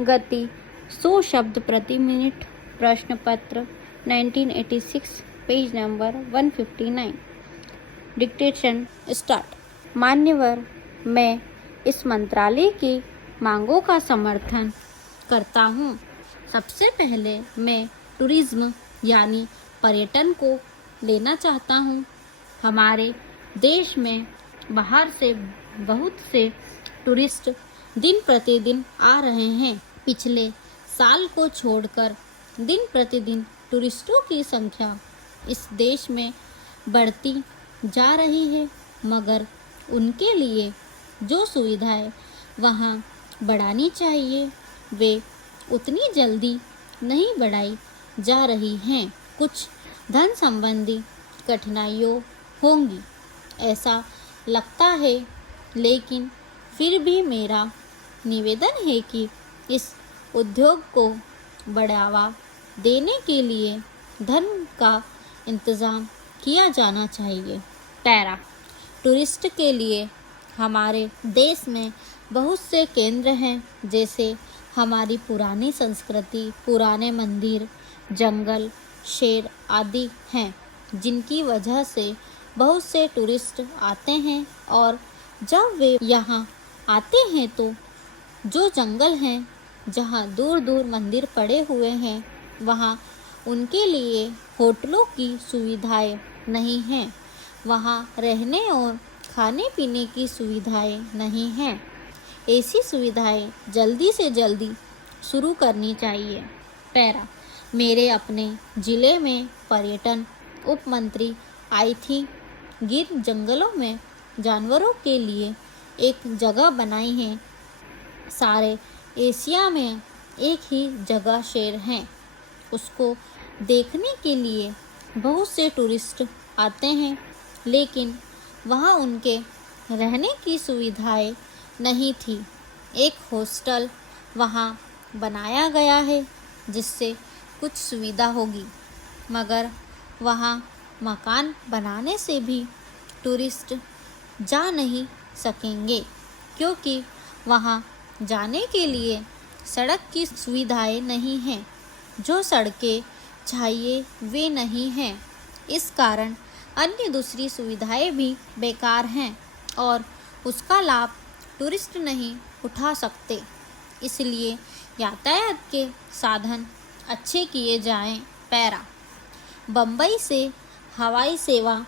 गति 100 शब्द प्रति मिनट। प्रश्न पत्र 1986 पेज नंबर 159। Dictation start. मान्यवर, मैं इस मंत्रालय की मांगों का समर्थन करता हूँ। सबसे पहले मैं टूरिज्म यानी पर्यटन को लेना चाहता हूँ। हमारे देश में बाहर से बहुत से टूरिस्ट दिन प्रतिदिन आ रहे हैं। पिछले साल को छोड़कर दिन प्रतिदिन टूरिस्टों की संख्या इस देश में बढ़ती जा रही है, मगर उनके लिए जो सुविधाएं वहाँ बढ़ानी चाहिए वे उतनी जल्दी नहीं बढ़ाई जा रही हैं। कुछ धन संबंधी कठिनाइयाँ होंगी ऐसा लगता है, लेकिन फिर भी मेरा निवेदन है कि इस उद्योग को बढ़ावा देने के लिए धन का इंतज़ाम किया जाना चाहिए। पैरा। टूरिस्ट के लिए हमारे देश में बहुत से केंद्र हैं, जैसे हमारी पुरानी संस्कृति, पुराने मंदिर, जंगल, शेर आदि हैं, जिनकी वजह से बहुत से टूरिस्ट आते हैं। और जब वे यहाँ आते हैं तो जो जंगल हैं, जहाँ दूर दूर मंदिर पड़े हुए हैं, वहाँ उनके लिए होटलों की सुविधाएं नहीं हैं, वहाँ रहने और खाने पीने की सुविधाएं नहीं हैं। ऐसी सुविधाएं जल्दी से जल्दी शुरू करनी चाहिए। पैरा। मेरे अपने ज़िले में पर्यटन उप मंत्री आई थी। गिर जंगलों में जानवरों के लिए एक जगह बनाई है। सारे एशिया में एक ही जगह शेर हैं। उसको देखने के लिए बहुत से टूरिस्ट आते हैं, लेकिन वहाँ उनके रहने की सुविधाएं नहीं थी। एक हॉस्टल वहाँ बनाया गया है, जिससे कुछ सुविधा होगी, मगर वहाँ मकान बनाने से भी टूरिस्ट जा नहीं सकेंगे, क्योंकि वहाँ जाने के लिए सड़क की सुविधाएं नहीं हैं। जो सड़कें चाहिए वे नहीं हैं। इस कारण अन्य दूसरी सुविधाएं भी बेकार हैं और उसका लाभ टूरिस्ट नहीं उठा सकते। इसलिए यातायात के साधन अच्छे किए जाएं। पैरा। बम्बई से हवाई सेवा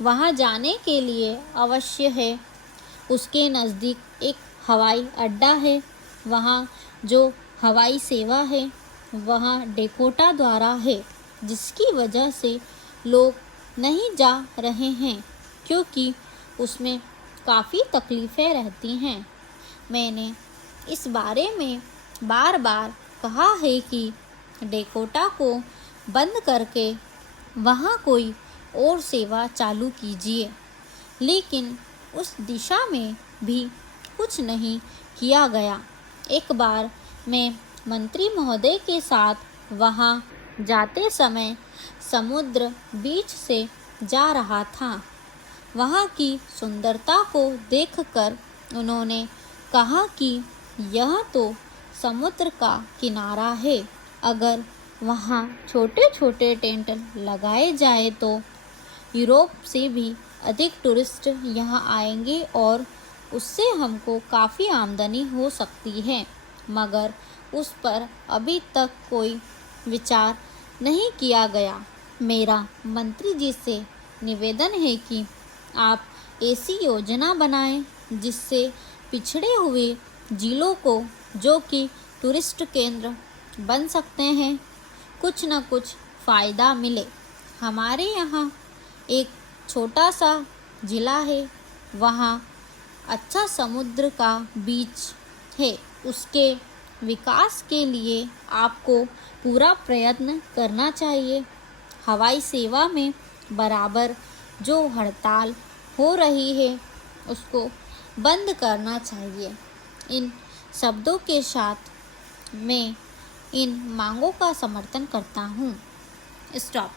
वहां जाने के लिए आवश्यक है। उसके नज़दीक एक हवाई अड्डा है। वहां जो हवाई सेवा है वहां डेकोटा द्वारा है, जिसकी वजह से लोग नहीं जा रहे हैं, क्योंकि उसमें काफ़ी तकलीफ़ें रहती हैं। मैंने इस बारे में बार बार कहा है कि डेकोटा को बंद करके वहाँ कोई और सेवा चालू कीजिए, लेकिन उस दिशा में भी कुछ नहीं किया गया। एक बार मैं मंत्री महोदय के साथ वहाँ जाते समय समुद्र बीच से जा रहा था। वहाँ की सुंदरता को देखकर उन्होंने कहा कि यह तो समुद्र का किनारा है। अगर वहाँ छोटे छोटे टेंट लगाए जाए तो यूरोप से भी अधिक टूरिस्ट यहाँ आएंगे और उससे हमको काफ़ी आमदनी हो सकती है, मगर उस पर अभी तक कोई विचार नहीं किया गया। मेरा मंत्री जी से निवेदन है कि आप ऐसी योजना बनाएं जिससे पिछड़े हुए जिलों को, जो कि टूरिस्ट केंद्र बन सकते हैं, कुछ न कुछ फ़ायदा मिले। हमारे यहाँ एक छोटा सा ज़िला है, वहाँ अच्छा समुद्र का बीच है। उसके विकास के लिए आपको पूरा प्रयत्न करना चाहिए। हवाई सेवा में बराबर जो हड़ताल हो रही है उसको बंद करना चाहिए। इन शब्दों के साथ मैं इन मांगों का समर्थन करता हूँ। स्टॉप।